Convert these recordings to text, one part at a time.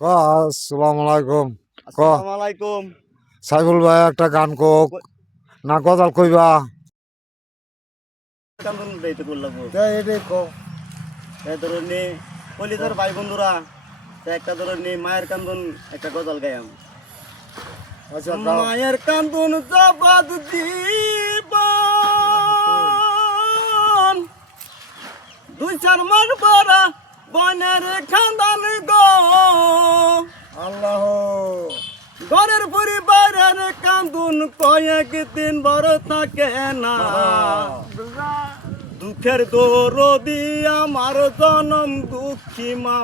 আসসালামু আলাইকুম। আসসালামু আলাইকুম। সাইফুল ভাই একটা গান কোক না গজাল কইবা? কান্দন দেইতে করলাম। এটাই কো। ধরুন নি কলিজার ভাই বন্ধুরা, একটা ধরুন নি মায়ের কান্দন একটা গজল গায়াম। আচ্ছা মায়ের কান্দন জবাদ দিবান, 2-4 মাস বড়া বনের খানদান গো। আল্লাহ ঘরের পরিবারের কান্দুন কয়েকদিন বড় থাকে না। দুঃখের দরদি আমার জনম দুঃখী মা।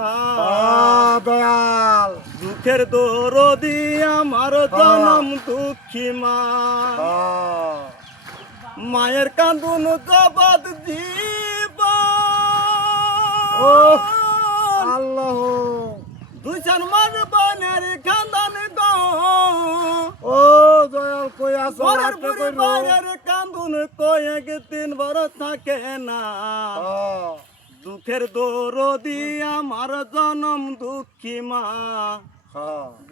দয়াল দুঃখের দরদি আমার জনম দুঃখী মা। মায়ের কান্দুন জবাদ দিবা। আল্লাহ 2-4 মাস বনের খানদান গো। ও দয়াল কই আছো? ঘরের পরিবারের কান্দুন কয়েকদিন বড় থাকে না। দুঃখের দরদি আমার জনম দুঃখী মা।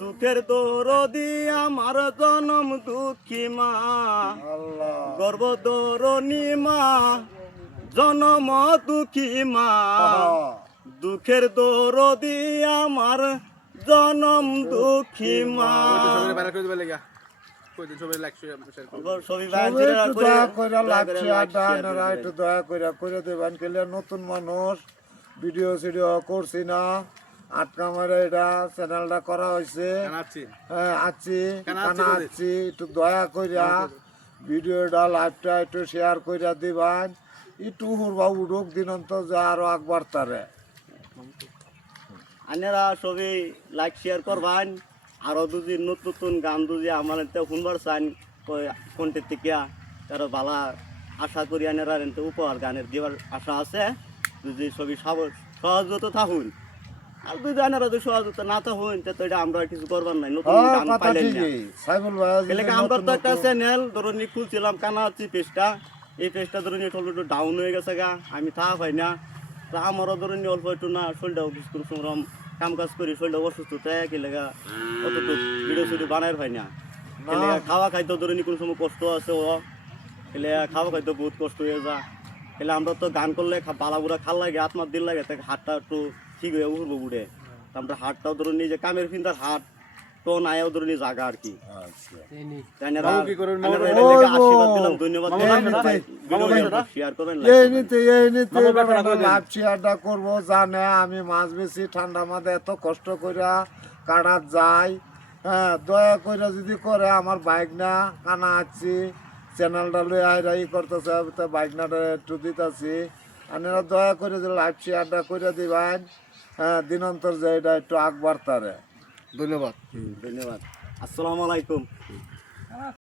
দুঃখের দরদি আমার জনম দুঃখী মা। গর্ভধরণী মা জনম দুঃখী মা। দুঃখের দরদি আমার জনম দুঃখী মা। নতুন মানুষ ভিডিও সিডিও করছি না, আটকা মারে এটা চ্যানেলটা করা হয়েছে। হ্যাঁ আছি, একটু দয়া কইরা ভিডিওটা লাইভটা একটু শেয়ার কইরা দিবেন। একটু বাবু রোগ দিনন্ত যা আরো আকবার তারে আনেরা সবই লাইক শেয়ার করবেন। আরো যদি নতুন নতুন গান যদি আমার শুনবার চান কোনটি থেকে তার ভালা আশা করি আনেরা উপহার গানের দেওয়ার আশা আছে। যদি সবই সহজত থাকুন, আর যদি আনেরা যদি সহজত না থাকুন তো এটা আমরা কিছু করবার নাই। নতুন গান পাইলেন না, আমরা তো একটা চ্যানেল ধরুন খুলছিলাম কানাচি পেজটা। এই পেজটা ধরুন একটু ডাউন হয়ে গেছে গা, আমি থাকা পাই না। তা আমারও ধরুন অল্প একটু না শরীরটাও কিছু সময় কাম কাজ করি, শরীরটা অসুস্থ তাই কি লেগা অতটুকু ভিডিও সিডিও বানায় পাই না। খাওয়া খাইতে ধরুন কোনো সময় কষ্ট আছে, ও এলে খাওয়া খাইতে বহুত কষ্ট হয়ে যা। এলে আমরা তো গান করলে বালা বুড়া খাল লাগে, আত্মার দিল লাগে, তাকে হাতটা একটু ঠিক হয়ে উঠবো উঠে। আমরা হাটটাও ধরুন নিজে কামের ফিন্দার হাট তো নাইও ধরুন জায়গা আর কি। আশীর্বাদ দিলাম, ধন্যবাদ শেয়ার করবেন। শেয়ারটা করবো জানে আমি মাছ বেশি ঠান্ডা মাঝে এত কষ্ট কইরা কাটাত যাই। হ্যাঁ দয়া করে যদি করে আমার বাইক না কানা আছি চ্যানেলটা লই আইরা ই করতেছে, বাইক নাটা একটু দিতেছি। আপনারা দয়া করে যে লাইভ শেয়ারটা করে দিবেন। হ্যাঁ দিনন্তর যে এটা একটু আকবার তারে। ধন্যবাদ। ধন্যবাদ। আসসালামু আলাইকুম।